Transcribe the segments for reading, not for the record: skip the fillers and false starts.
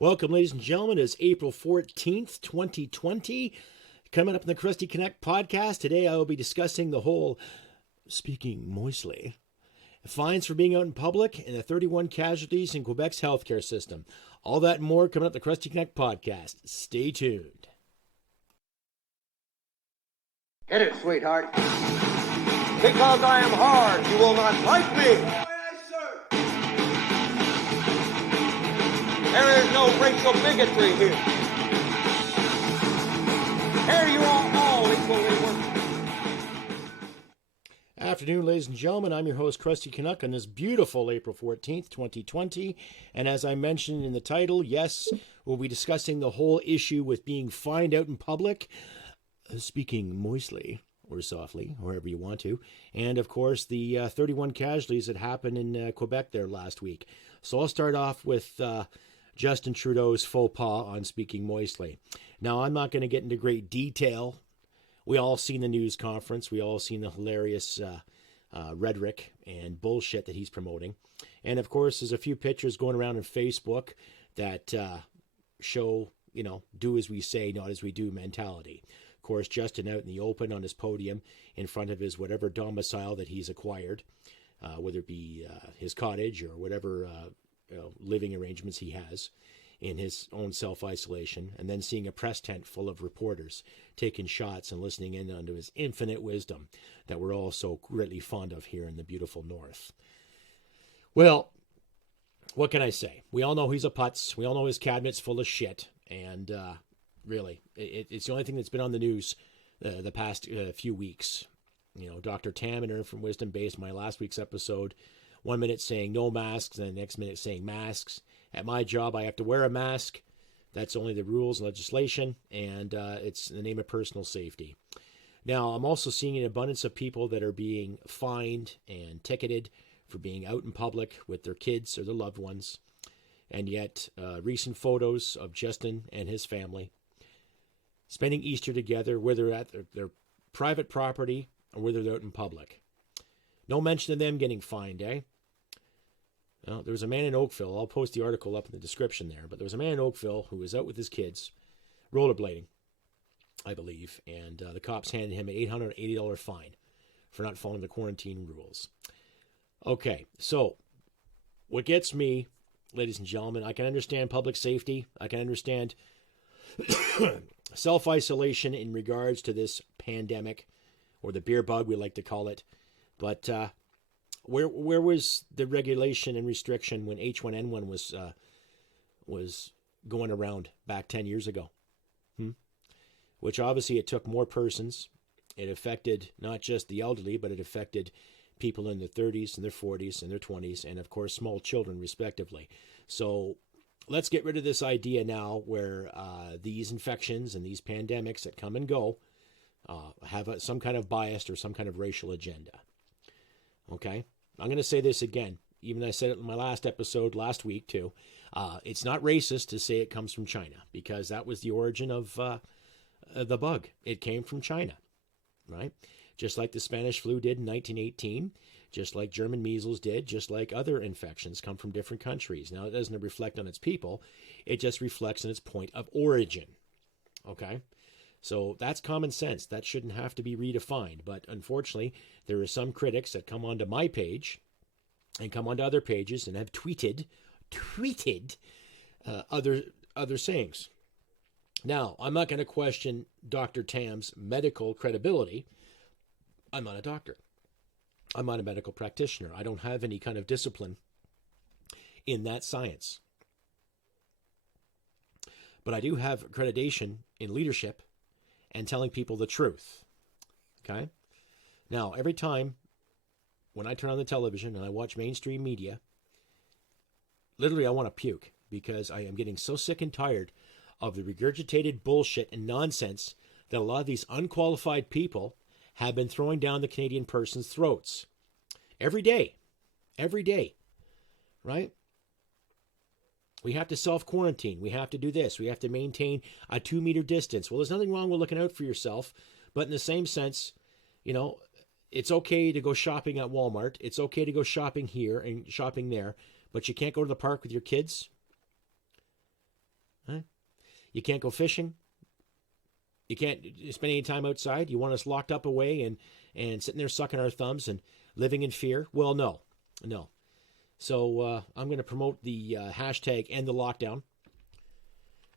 Welcome, ladies and gentlemen. It's April 14th, 2020. Coming up in the Crusty Canuck podcast, today I will be discussing the whole, speaking moistly, fines for being out in public and the 31 casualties in Quebec's healthcare system. All that and more coming up in the Crusty Canuck podcast. Stay tuned. Hit it, sweetheart. Because I am hard, you will not like me. There is no racial bigotry here. Here you are all equally worthy. Afternoon, ladies and gentlemen. I'm your host, Crusty Canuck, on this beautiful April 14th, 2020. And as I mentioned in the title, yes, we'll be discussing the whole issue with being fined out in public, speaking moistly or softly, however you want to. And, of course, the 31 casualties that happened in Quebec there last week. So I'll start off with Justin Trudeau's faux pas on speaking moistly. Now, I'm not going to get into great detail. We all seen the news conference. We all seen the hilarious rhetoric and bullshit that he's promoting. And, of course, there's a few pictures going around on Facebook that show, do as we say, not as we do mentality. Of course, Justin out in the open on his podium in front of his whatever domicile that he's acquired, whether it be his cottage or whatever living arrangements he has in his own self-isolation, and then seeing a press tent full of reporters taking shots and listening in onto his infinite wisdom that we're all so greatly fond of here in the beautiful North. Well, what can I say? We all know he's a putz. We all know his cabinet's full of shit. And really, it's the only thing that's been on the news the past few weeks. Dr. Taminer from Wisdom Base, my last week's episode, 1 minute saying no masks, and the next minute saying masks. At my job, I have to wear a mask. That's only the rules and legislation, and it's in the name of personal safety. Now, I'm also seeing an abundance of people that are being fined and ticketed for being out in public with their kids or their loved ones. And yet, recent photos of Justin and his family spending Easter together, whether at their private property or whether they're out in public. No mention of them getting fined, eh? Well, there was a man in Oakville. I'll post the article up in the description there. But there was a man in Oakville who was out with his kids, rollerblading, I believe. And the cops handed him an $880 fine for not following the quarantine rules. Okay, so what gets me, ladies and gentlemen, I can understand public safety. I can understand self-isolation in regards to this pandemic, or the beer bug, we like to call it. But where was the regulation and restriction when H1N1 was going around back 10 years ago? Which obviously it took more persons. It affected not just the elderly, but it affected people in their 30s and their 40s and their 20s, and of course small children respectively. So let's get rid of this idea now where these infections and these pandemics that come and go have some kind of bias or some kind of racial agenda. Okay, I'm going to say this again. Even I said it in my last episode last week too. It's not racist to say it comes from China, because that was the origin of the bug. It came from China, right? Just like the Spanish flu did in 1918, just like German measles did, just like other infections come from different countries. Now, it doesn't reflect on its people. It just reflects on its point of origin, okay? So that's common sense. That shouldn't have to be redefined. But unfortunately, there are some critics that come onto my page and come onto other pages and have tweeted other sayings. Now, I'm not going to question Dr. Tam's medical credibility. I'm not a doctor. I'm not a medical practitioner. I don't have any kind of discipline in that science. But I do have accreditation in leadership and telling people the truth. Okay? Now, every time when I turn on the television and I watch mainstream media, literally I want to puke, because I am getting so sick and tired of the regurgitated bullshit and nonsense that a lot of these unqualified people have been throwing down the Canadian person's throats. Every day, right? We have to self-quarantine. We have to do this. We have to maintain a 2-meter distance. Well, there's nothing wrong with looking out for yourself. But in the same sense, it's okay to go shopping at Walmart. It's okay to go shopping here and shopping there. But you can't go to the park with your kids. You can't go fishing. You can't spend any time outside. You want us locked up away and sitting there sucking our thumbs and living in fear? Well, no. So I'm going to promote the hashtag endthelockdown,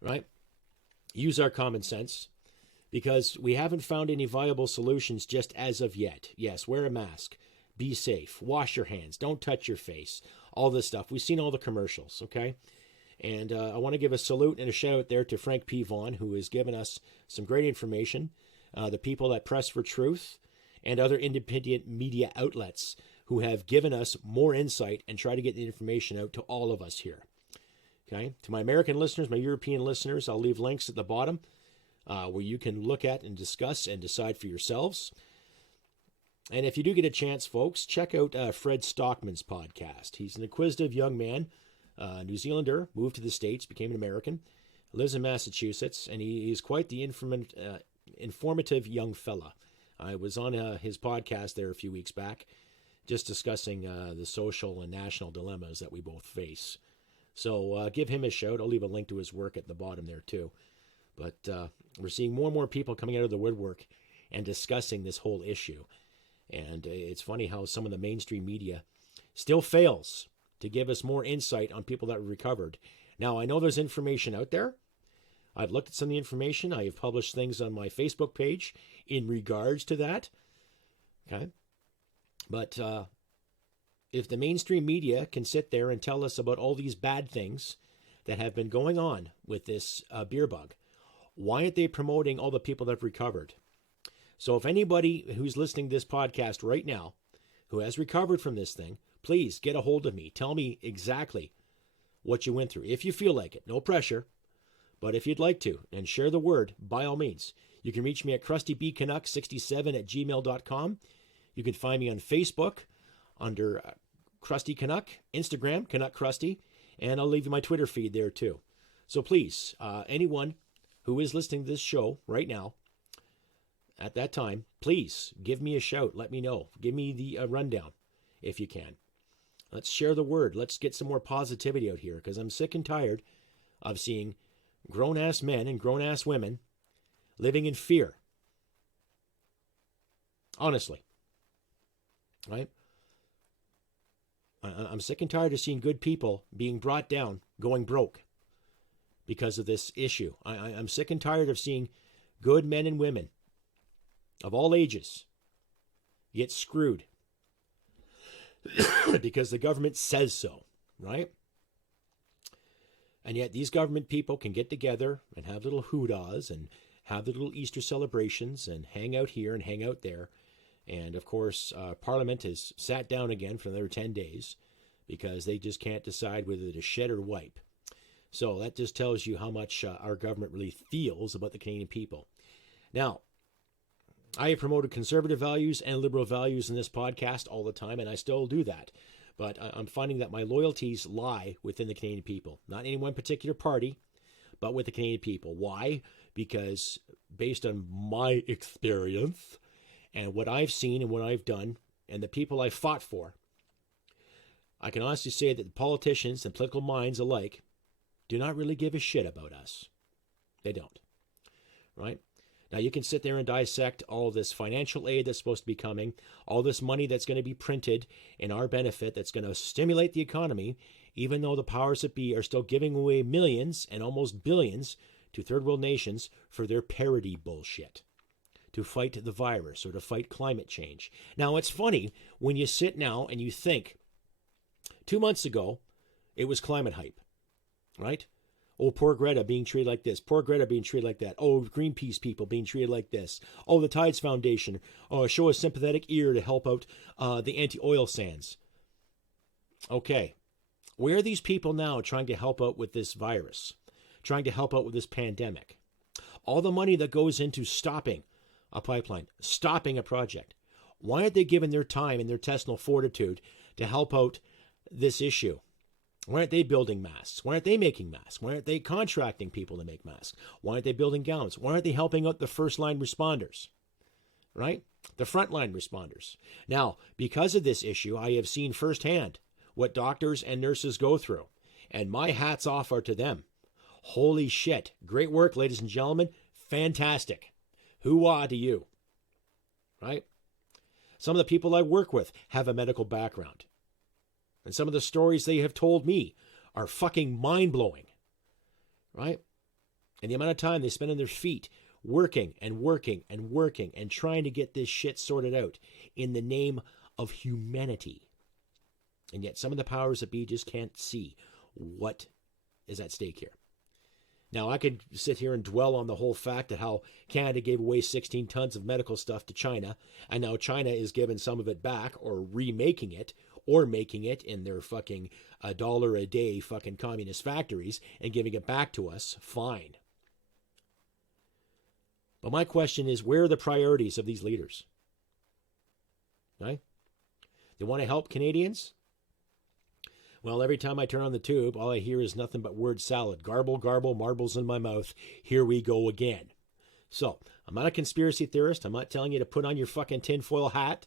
right? Use our common sense, because we haven't found any viable solutions just as of yet. Yes, wear a mask, be safe, wash your hands, don't touch your face, all this stuff. We've seen all the commercials, okay? And I want to give a salute and a shout out there to Frank P. Vaughan, who has given us some great information, the people at Press for Truth and other independent media outlets who have given us more insight and try to get the information out to all of us here. Okay, to my American listeners, my European listeners, I'll leave links at the bottom where you can look at and discuss and decide for yourselves. And if you do get a chance, folks, check out Fred Stockman's podcast. He's an inquisitive young man, New Zealander, moved to the States, became an American, lives in Massachusetts, and he's quite the informative young fella. I was on his podcast there a few weeks back, just discussing the social and national dilemmas that we both face. So give him a shout. I'll leave a link to his work at the bottom there too. But we're seeing more and more people coming out of the woodwork and discussing this whole issue. And it's funny how some of the mainstream media still fails to give us more insight on people that recovered. Now, I know there's information out there. I've looked at some of the information. I have published things on my Facebook page in regards to that. Okay. But if the mainstream media can sit there and tell us about all these bad things that have been going on with this beer bug, why aren't they promoting all the people that have recovered? So if anybody who's listening to this podcast right now who has recovered from this thing, please get a hold of me. Tell me exactly what you went through. If you feel like it, no pressure. But if you'd like to, and share the word, by all means. You can reach me at crustybcanuck67@gmail.com. You can find me on Facebook under Crusty Canuck, Instagram, Canuck Crusty, and I'll leave you my Twitter feed there too. So please, anyone who is listening to this show right now, at that time, please give me a shout. Let me know. Give me the rundown if you can. Let's share the word. Let's get some more positivity out here, because I'm sick and tired of seeing grown-ass men and grown-ass women living in fear. Honestly. Right? I'm sick and tired of seeing good people being brought down, going broke because of this issue. I'm sick and tired of seeing good men and women of all ages get screwed because the government says so, right? And yet these government people can get together and have little hoodas and have the little Easter celebrations and hang out here and hang out there. And of course, Parliament has sat down again for another 10 days because they just can't decide whether to shed or wipe. So that just tells you how much our government really feels about the Canadian people. Now, I have promoted conservative values and liberal values in this podcast all the time, and I still do that. But I'm finding that my loyalties lie within the Canadian people. Not any one particular party, but with the Canadian people. Why? Because based on my experience and what I've seen and what I've done and the people I fought for, I can honestly say that the politicians and political minds alike do not really give a shit about us. They don't. Right? Now, you can sit there and dissect all this financial aid that's supposed to be coming, all this money that's going to be printed in our benefit that's going to stimulate the economy, even though the powers that be are still giving away millions and almost billions to third world nations for their parody bullshit, to fight the virus or to fight climate change. Now, it's funny when you sit now and you think, 2 months ago, it was climate hype, right? Oh, poor Greta being treated like this. Poor Greta being treated like that. Oh, Greenpeace people being treated like this. Oh, the Tides Foundation. Oh, show a sympathetic ear to help out the anti-oil sands. Okay. Where are these people now trying to help out with this virus? Trying to help out with this pandemic? All the money that goes into stopping a pipeline, stopping a project. Why aren't they giving their time and their intestinal fortitude to help out this issue? Why aren't they building masks? Why aren't they making masks? Why aren't they contracting people to make masks? Why aren't they building gowns? Why aren't they helping out the first-line responders? Right? The front-line responders. Now, because of this issue, I have seen firsthand what doctors and nurses go through. And my hats off are to them. Holy shit. Great work, ladies and gentlemen. Fantastic. Hoo-ah to you. Right? Some of the people I work with have a medical background. And some of the stories they have told me are fucking mind-blowing. Right? And the amount of time they spend on their feet working and working and working and trying to get this shit sorted out in the name of humanity. And yet some of the powers that be just can't see what is at stake here. Now, I could sit here and dwell on the whole fact that how Canada gave away 16 tons of medical stuff to China, and now China is giving some of it back or remaking it or making it in their fucking $1 a day fucking communist factories and giving it back to us. Fine. But my question is, where are the priorities of these leaders? Right? They want to help Canadians? Well, every time I turn on the tube, all I hear is nothing but word salad. Garble, garble, marbles in my mouth. Here we go again. So, I'm not a conspiracy theorist. I'm not telling you to put on your fucking tinfoil hat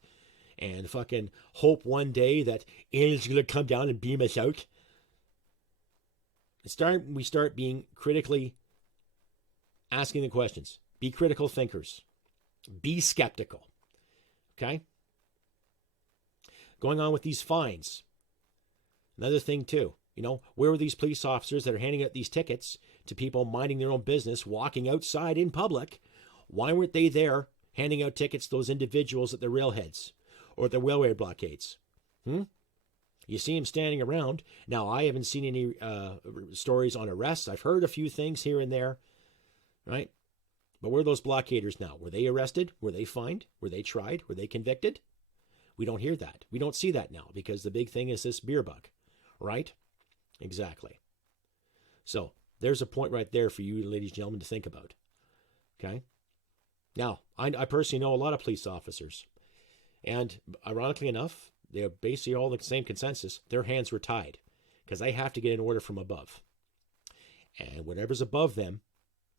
and fucking hope one day that aliens are going to come down and beam us out. We start being critically asking the questions. Be critical thinkers. Be skeptical. Okay? Going on with these fines. Another thing too, where were these police officers that are handing out these tickets to people minding their own business, walking outside in public? Why weren't they there handing out tickets to those individuals at the railheads or at the railway blockades? You see them standing around. Now, I haven't seen any stories on arrests. I've heard a few things here and there, right? But where are those blockaders now? Were they arrested? Were they fined? Were they tried? Were they convicted? We don't hear that. We don't see that now because the big thing is this beer bug. Right? Exactly. So there's a point right there for you, ladies and gentlemen, to think about. Okay? Now, I personally know a lot of police officers. And ironically enough, they're basically all the same consensus. Their hands were tied because they have to get an order from above. And whatever's above them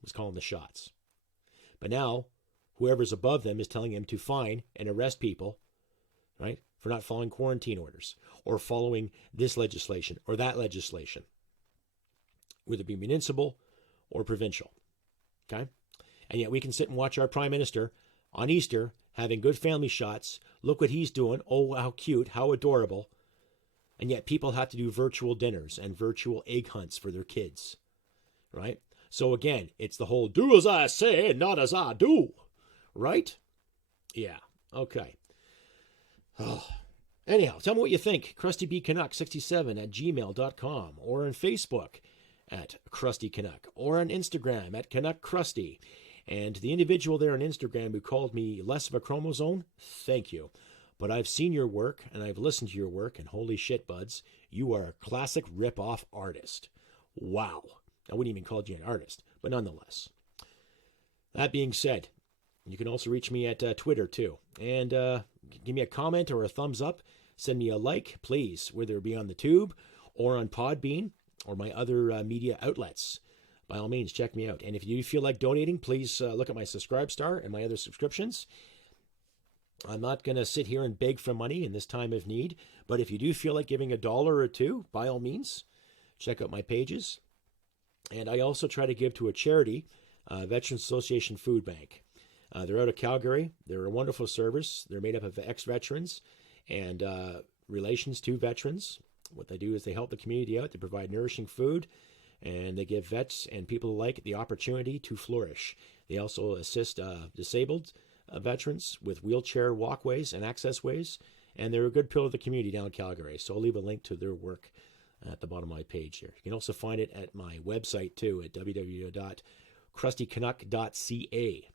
was calling the shots. But now, whoever's above them is telling them to fine and arrest people, right, for not following quarantine orders or following this legislation or that legislation, whether it be municipal or provincial. Okay? And yet we can sit and watch our prime minister on Easter having good family shots. Look what he's doing. Oh, how cute, how adorable. And yet people have to do virtual dinners and virtual egg hunts for their kids. Right? So again, it's the whole do as I say, not as I do. Right? Yeah. Okay. Oh. Anyhow, tell me what you think. CrustyBCanuck67@gmail.com or on Facebook at Crusty Canuck or on Instagram at Canuck Crusty. And the individual there on Instagram who called me less of a chromosome, thank you. But I've seen your work and I've listened to your work, and holy shit, buds, you are a classic rip-off artist. Wow. I wouldn't even call you an artist, but nonetheless. That being said, you can also reach me at Twitter too. And give me a comment or a thumbs up. Send me a like, please, whether it be on the tube or on Podbean or my other media outlets. By all means, check me out. And if you feel like donating, please look at my Subscribe Star and my other subscriptions. I'm not going to sit here and beg for money in this time of need. But if you do feel like giving $1 or $2, by all means, check out my pages. And I also try to give to a charity, Veterans Association Food Bank. They're out of Calgary. They're a wonderful service. They're made up of ex-veterans and relations to veterans. What they do is they help the community out. They provide nourishing food, and they give vets and people alike the opportunity to flourish. They also assist disabled veterans with wheelchair walkways and access ways, and they're a good pillar of the community down in Calgary. So I'll leave a link to their work at the bottom of my page here. You can also find it at my website too at www.crustycanuck.ca.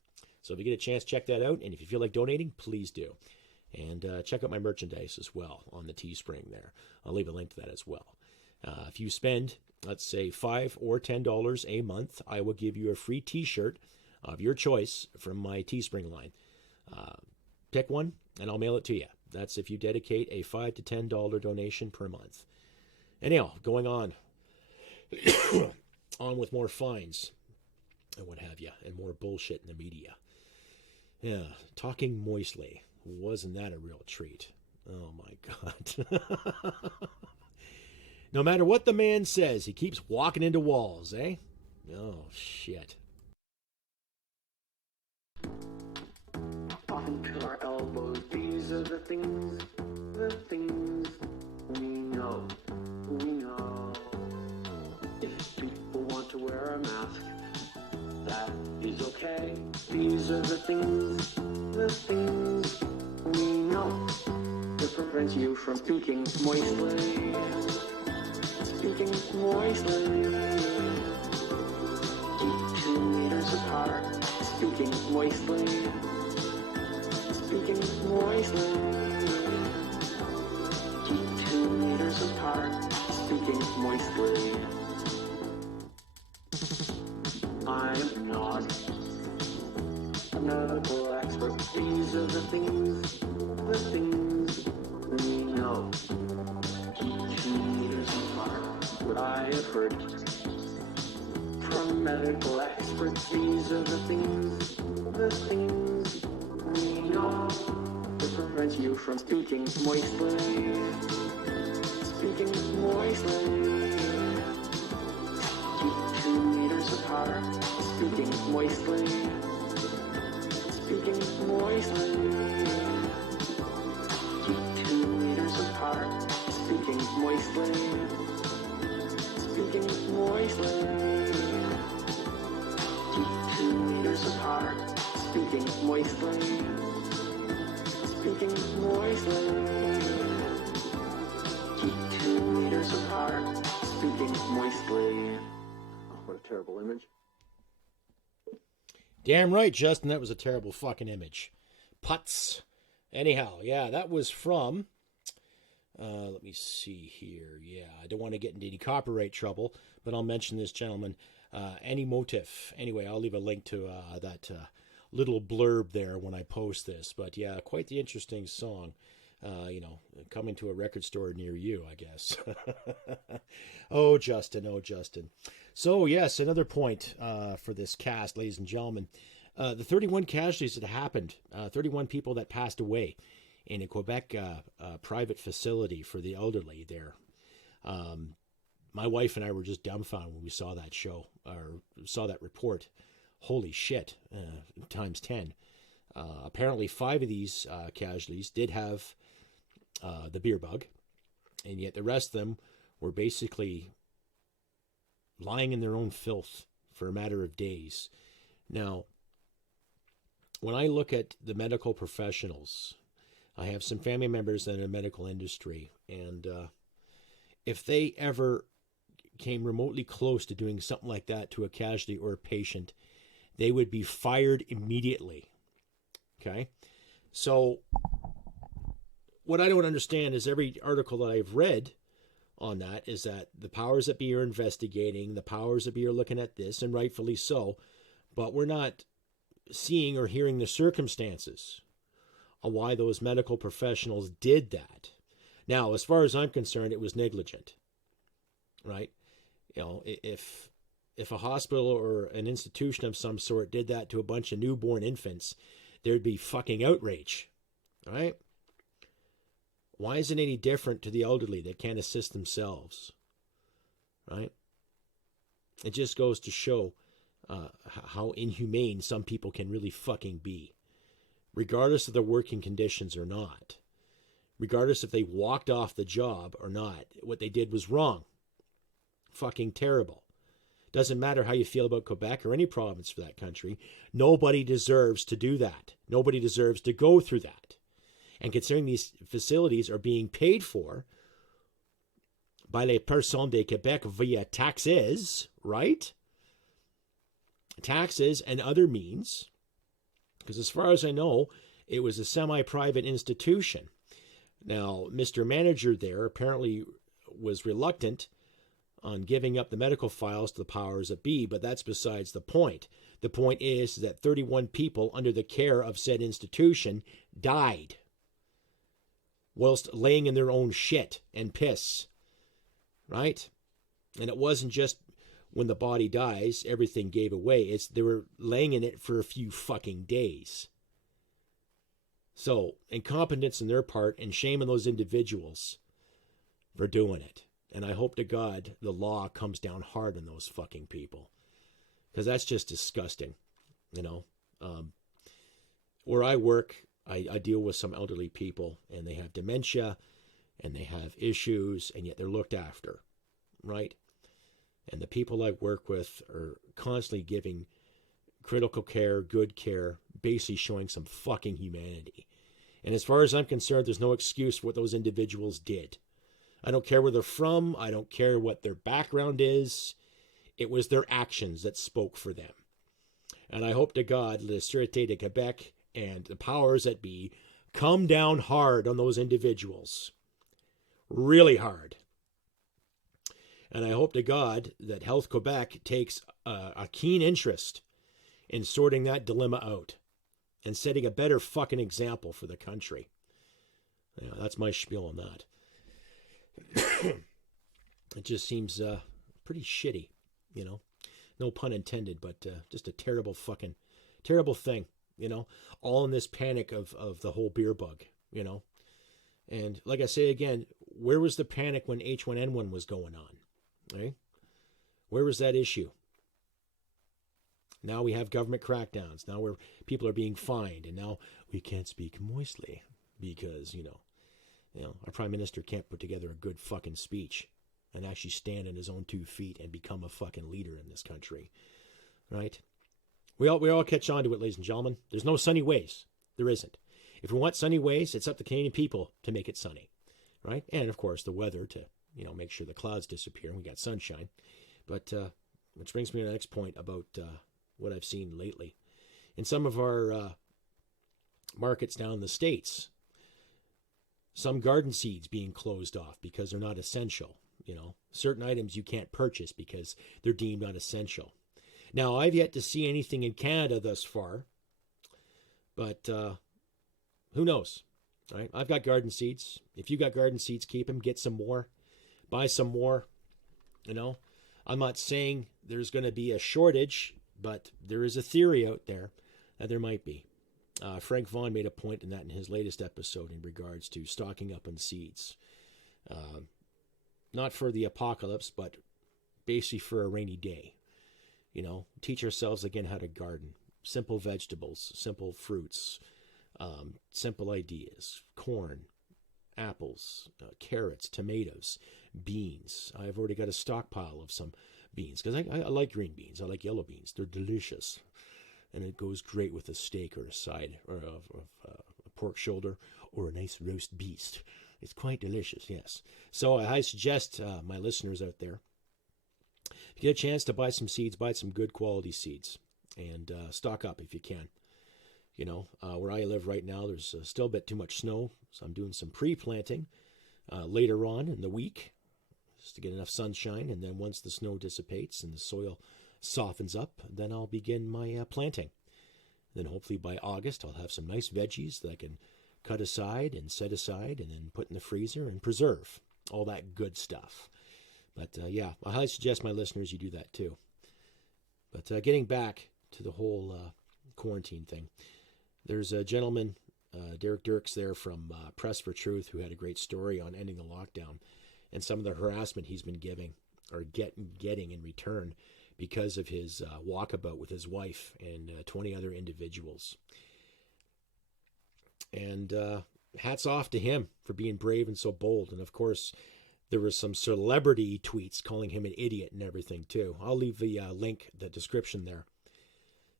So if you get a chance, check that out. And if you feel like donating, please do. And check out my merchandise as well on the Teespring there. I'll leave a link to that as well. If you spend, let's say, $5 or $10 a month, I will give you a free T-shirt of your choice from my Teespring line. Pick one, and I'll mail it to you. That's if you dedicate a $5 to $10 donation per month. Anyhow, going on. On with more fines and what have you, and more bullshit in the media. Yeah, talking moistly. Wasn't that a real treat? Oh my God. No matter what the man says, he keeps walking into walls, eh? Oh, shit. On to our elbows, these are the things we know. If people want to wear a mask, that is okay. These are the things we know. To prevent you from speaking moistly. Keep 2 meters apart. Speaking moistly. Keep 2 meters apart. Speaking moistly. I'm not a medical expert. These are the things we know. Keep 2 meters apart. What I have heard from medical experts. These are the things we know. To prevent you from speaking moistly. Keep 2 meters apart. Speaking moistly. Keep 2 meters apart. Speaking moistly. Keep 2 meters apart. Speaking moistly. Keep 2 meters apart. Speaking moistly. Oh, what a terrible image. Damn right, Justin, that was a terrible fucking image. Putz. Anyhow, yeah, that was from... let me see here. Yeah, I don't want to get into any copyright trouble, but I'll mention this gentleman, Any Motif. Anyway, I'll leave a link to that little blurb there when I post this. But yeah, quite the interesting song. Coming to a record store near you, I guess. Oh, Justin. So, yes, another point for this cast, ladies and gentlemen. The 31 casualties that happened, 31 people that passed away in a Quebec private facility for the elderly there. My wife and I were just dumbfounded when we saw that show, or saw that report. Holy shit, times 10. Apparently 5 of these casualties did have the beer bug, and yet the rest of them were basically lying in their own filth for a matter of days. Now, when I look at the medical professionals, I have some family members in the medical industry, and if they ever came remotely close to doing something like that to a casualty or a patient, they would be fired immediately. Okay? So, what I don't understand is every article that I've read on that is that the powers that be are investigating, the powers that be are looking at this, and rightfully so, but we're not seeing or hearing the circumstances of why those medical professionals did that. Now, as far as I'm concerned, it was negligent, right? If a hospital or an institution of some sort did that to a bunch of newborn infants, there'd be fucking outrage, right? Why is it any different to the elderly that can't assist themselves, right? It just goes to show how inhumane some people can really fucking be, regardless of their working conditions or not, regardless if they walked off the job or not. What they did was wrong. Fucking terrible. Doesn't matter how you feel about Quebec or any province for that country. Nobody deserves to do that. Nobody deserves to go through that. And considering these facilities are being paid for by les personnes de Québec via taxes, right? Taxes and other means, because as far as I know, it was a semi-private institution. Now, Mr. Manager there apparently was reluctant on giving up the medical files to the powers that be, but that's besides the point. The point is that 31 people under the care of said institution died whilst laying in their own shit and piss, right? And it wasn't just when the body dies, everything gave away. They were laying in it for a few fucking days. So, incompetence on their part, and shame on those individuals for doing it. And I hope to God the law comes down hard on those fucking people. because that's just disgusting, you know. Where I work, I deal with some elderly people, and they have dementia, and they have issues, and yet they're looked after, right? And the people I work with are constantly giving critical care, good care, basically showing some fucking humanity. And as far as I'm concerned, there's no excuse for what those individuals did. I don't care where they're from. I don't care what their background is. It was their actions that spoke for them. And I hope to God, Le Sûreté de Quebec and the powers that be come down hard on those individuals. Really hard. And I hope to God that Health Quebec takes a keen interest in sorting that dilemma out and setting a better fucking example for the country. Yeah, that's my spiel on that. It just seems pretty shitty, you know. No pun intended, but just a terrible thing, you know. All in this panic of the whole beer bug, you know. And like I say again, where was the panic when H1N1 was going on? Right? Where was that issue? Now we have government crackdowns. Now people are being fined, and now we can't speak moistly because, you know, our prime minister can't put together a good fucking speech and actually stand on his own 2 feet and become a fucking leader in this country, right? We all catch on to it, ladies and gentlemen. There's no sunny ways. There isn't. If we want sunny ways, it's up to Canadian people to make it sunny, right? And of course the weather to, you know, make sure the clouds disappear and we got sunshine. But which brings me to the next point about what I've seen lately. In some of our markets down in the States, some garden seeds being closed off because they're not essential. You know, certain items you can't purchase because they're deemed not essential. Now, I've yet to see anything in Canada thus far, but who knows, right? I've got garden seeds. If you got garden seeds, keep them, get some more, buy some more, you know. I'm not saying there's going to be a shortage, but there is a theory out there that there might be. Frank Vaughn made a point in that in his latest episode in regards to stocking up on seeds. Not for the apocalypse, but basically for a rainy day. You know, teach ourselves again how to garden. Simple vegetables, simple fruits, simple ideas, corn, apples, carrots, tomatoes, beans. I've already got a stockpile of some beans because I like green beans. I like yellow beans. They're delicious. And it goes great with a steak or a side or a pork shoulder or a nice roast beast. It's quite delicious, yes. So I suggest my listeners out there, if you get a chance to buy some seeds, buy some good quality seeds and stock up if you can. You know, where I live right now, there's still a bit too much snow, so I'm doing some pre-planting later on in the week just to get enough sunshine. And then once the snow dissipates and the soil softens up, then I'll begin my planting. Then hopefully by August, I'll have some nice veggies that I can cut aside and set aside and then put in the freezer and preserve. All that good stuff. But yeah, I highly suggest my listeners you do that too. But getting back to the whole quarantine thing, there's a gentleman, Derek Dirks there from Press for Truth, who had a great story on ending the lockdown and some of the harassment he's been giving or getting in return because of his walkabout with his wife and 20 other individuals. And hats off to him for being brave and so bold. And of course, there was some celebrity tweets calling him an idiot and everything too. I'll leave the link, the description there.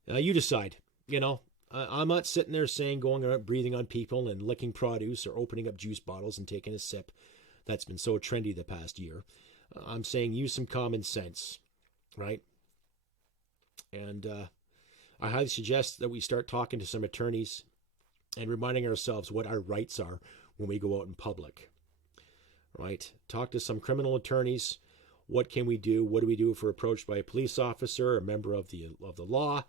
You decide, you know. I'm not sitting there saying going around breathing on people and licking produce or opening up juice bottles and taking a sip. That's been so trendy the past year. I'm saying use some common sense, right? And I highly suggest that we start talking to some attorneys and reminding ourselves what our rights are when we go out in public, right? Talk to some criminal attorneys. What can we do? What do we do if we're approached by a police officer, a member of the law?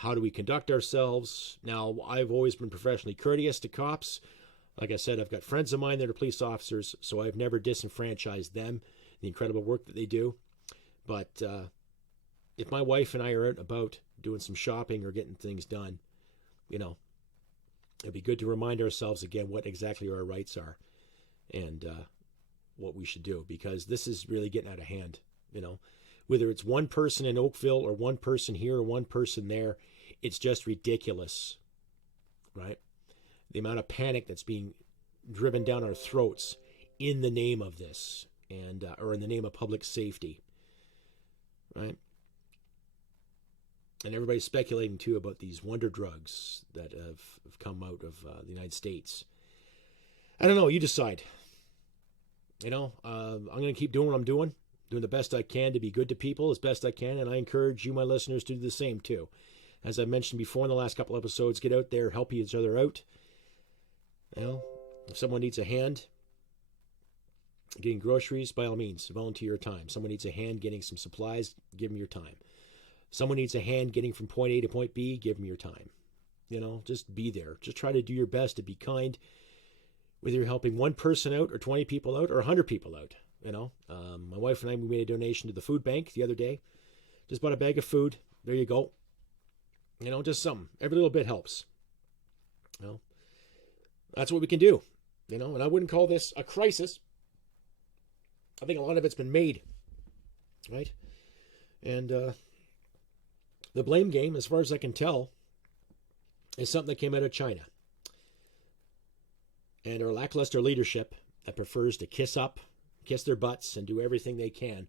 How do we conduct ourselves? Now, I've always been professionally courteous to cops. Like I said, I've got friends of mine that are police officers, so I've never disenfranchised them, the incredible work that they do. But if my wife and I are out about doing some shopping or getting things done, you know, it'd be good to remind ourselves again what exactly our rights are and what we should do, because this is really getting out of hand. You know, Whether it's one person in Oakville or one person here or one person there, it's just ridiculous, right? The amount of panic that's being driven down our throats in the name of this, and or in the name of public safety, right? And everybody's speculating too about these wonder drugs that have come out of the United States. I don't know. You decide. I'm going to keep doing what I'm doing the best I can to be good to people as best I can, and I encourage you, my listeners, to do the same too. As I mentioned before in the last couple episodes, get out there, help each other out. If someone needs a hand getting groceries, by all means, volunteer your time. Someone needs a hand getting some supplies, give them your time. Someone needs a hand getting from point A to point B, give them your time. Just be there. Just try to do your best to be kind, whether you're helping one person out or 20 people out or 100 people out. My wife and I, we made a donation to the food bank the other day. Just bought a bag of food. There you go. Just something. Every little bit helps. That's what we can do. And I wouldn't call this a crisis. I think a lot of it's been made, right? And the blame game, as far as I can tell, is something that came out of China. And our lackluster leadership that prefers to kiss their butts, and do everything they can,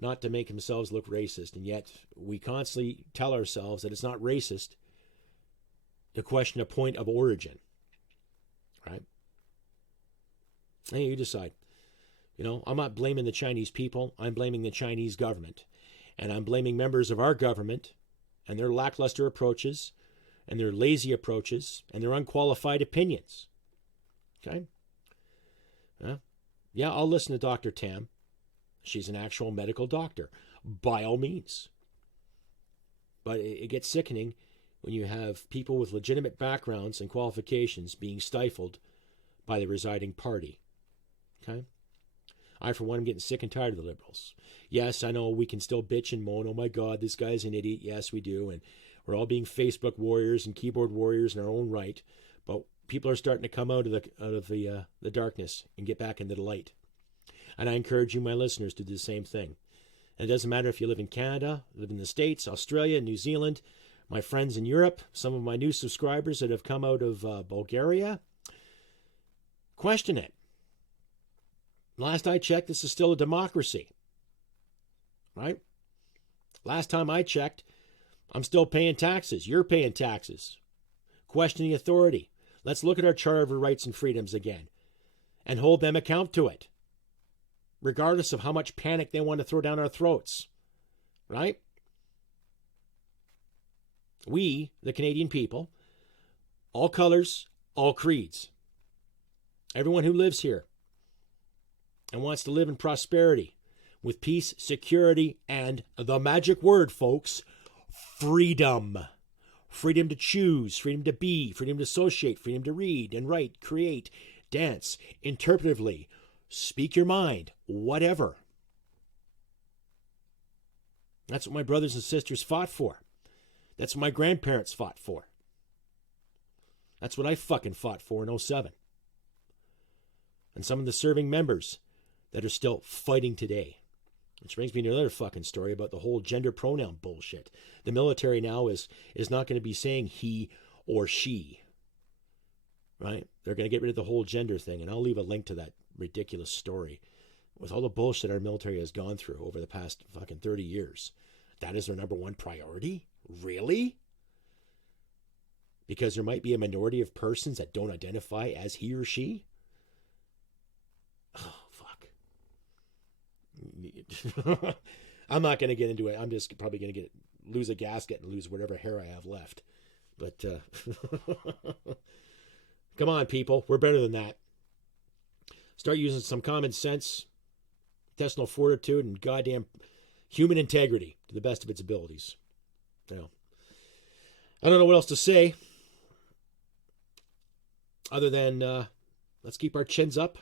not to make themselves look racist. And yet we constantly tell ourselves that it's not racist to question a point of origin, right? Hey, you decide. I'm not blaming the Chinese people. I'm blaming the Chinese government. And I'm blaming members of our government and their lackluster approaches and their lazy approaches and their unqualified opinions. Okay? Yeah, I'll listen to Dr. Tam. She's an actual medical doctor, by all means. But it gets sickening when you have people with legitimate backgrounds and qualifications being stifled by the residing party. Okay? I, for one, am getting sick and tired of the Liberals. Yes, I know we can still bitch and moan, oh my God, this guy's an idiot. Yes, we do. And we're all being Facebook warriors and keyboard warriors in our own right. But people are starting to come out of the darkness and get back into the light. And I encourage you, my listeners, to do the same thing. And it doesn't matter if you live in Canada, live in the States, Australia, New Zealand, my friends in Europe, some of my new subscribers that have come out of Bulgaria. Question it. Last I checked, this is still a democracy, right? Last time I checked, I'm still paying taxes. You're paying taxes. Question the authority. Let's look at our Charter of Rights and Freedoms again and hold them account to it, regardless of how much panic they want to throw down our throats, right? We, the Canadian people, all colors, all creeds, everyone who lives here and wants to live in prosperity with peace, security, and the magic word, folks, freedom. Freedom to choose, freedom to be, freedom to associate, freedom to read and write, create, dance, interpretively, speak your mind, whatever. That's what my brothers and sisters fought for. That's what my grandparents fought for. That's what I fucking fought for in 07. And some of the serving members that are still fighting today. Which brings me to another fucking story about the whole gender pronoun bullshit. The military now is not going to be saying he or she. Right? They're going to get rid of the whole gender thing. And I'll leave a link to that ridiculous story with all the bullshit our military has gone through over the past fucking 30 years. That is their number one priority? Really? Because there might be a minority of persons that don't identify as he or she? Oh, fuck. I'm not going to get into it. I'm just probably going to lose a gasket and lose whatever hair I have left. But come on, people. We're better than that. Start using some common sense, intestinal fortitude, and goddamn human integrity to the best of its abilities. Now, I don't know what else to say other than let's keep our chins up.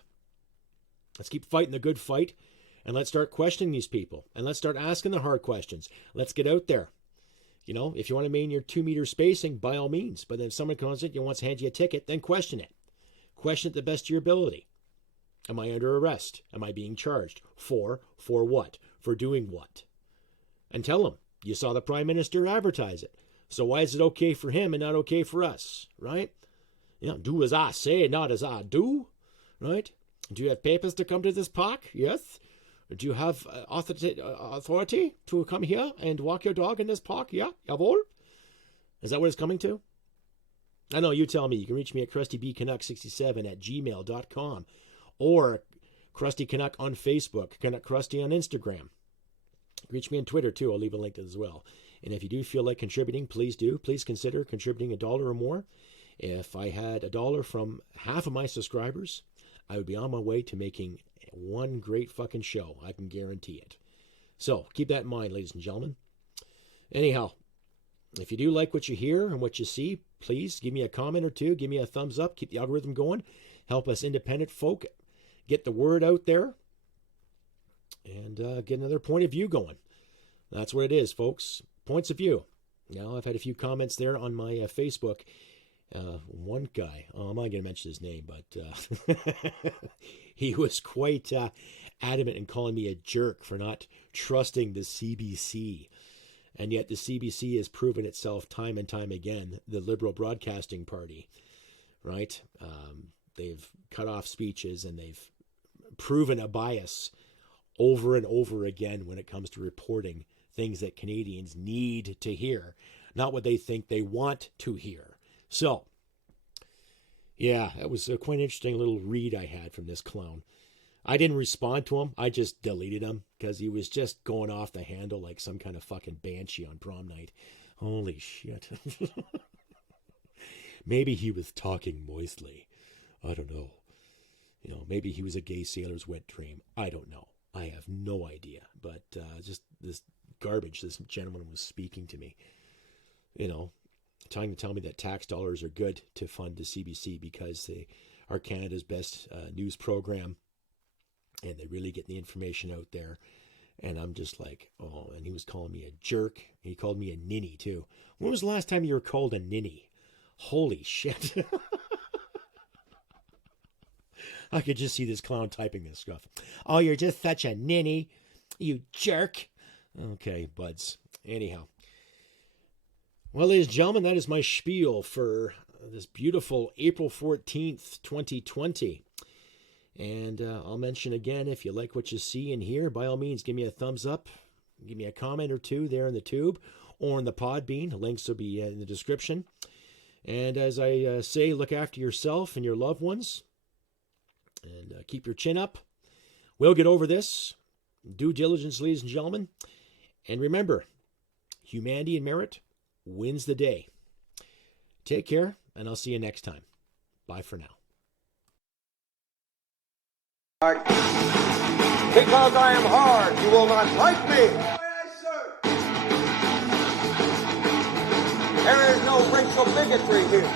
Let's keep fighting the good fight. And let's start questioning these people. And let's start asking the hard questions. Let's get out there. You know, if you want to maintain your 2-meter spacing, by all means. But then if someone comes in and wants to hand you a ticket, then question it. Question it to the best of your ability. Am I under arrest? Am I being charged? For what? For doing what? And tell them, you saw the Prime Minister advertise it. So why is it okay for him and not okay for us, right? You know, do as I say, not as I do, right? Do you have papers to come to this park? Yes. Do you have authority to come here and walk your dog in this park? Yeah, jawohl. Is that what it's coming to? I know, you tell me. You can reach me at crustybcanuck67@gmail.com or Crusty Canuck on Facebook, Canuck Crusty on Instagram. Reach me on Twitter, too. I'll leave a link to it as well. And if you do feel like contributing, please do. Please consider contributing $1 or more. If I had $1 from half of my subscribers, I would be on my way to making one great fucking show. I can guarantee it. So keep that in mind, ladies and gentlemen. Anyhow, if you do like what you hear and what you see, please give me a comment or two. Give me a thumbs up. Keep the algorithm going. Help us independent folk get the word out there and get another point of view going. That's what it is, folks. Points of view. Now, I've had a few comments there on my Facebook. One guy, I'm not going to mention his name, but he was quite adamant in calling me a jerk for not trusting the CBC. And yet the CBC has proven itself time and time again, the Liberal Broadcasting Party, right? They've cut off speeches and they've proven a bias over and over again when it comes to reporting things that Canadians need to hear, not what they think they want to hear. So, yeah, that was a quite interesting little read I had from this clown. I didn't respond to him. I just deleted him because he was just going off the handle like some kind of fucking banshee on prom night. Holy shit. Maybe he was talking moistly. I don't know. You know, maybe he was a gay sailor's wet dream. I don't know. I have no idea. But just this garbage this gentleman was speaking to me. You know, trying to tell me that tax dollars are good to fund the CBC because they are Canada's best news program. And they really get the information out there. And I'm just like, oh, and he was calling me a jerk. He called me a ninny, too. When was the last time you were called a ninny? Holy shit. I could just see this clown typing this stuff. Oh, you're just such a ninny, you jerk. Okay, buds. Anyhow. Well, ladies and gentlemen, that is my spiel for this beautiful April 14th, 2020. And I'll mention again, if you like what you see and hear, by all means, give me a thumbs up. Give me a comment or two there in the tube or in the Podbean. The links will be in the description. And as I say, look after yourself and your loved ones. And keep your chin up. We'll get over this. Due diligence, ladies and gentlemen. And remember, humanity and merit wins the day. Take care, and I'll see you next time. Bye for now. Because I am hard, you will not like me. There is no racial bigotry here.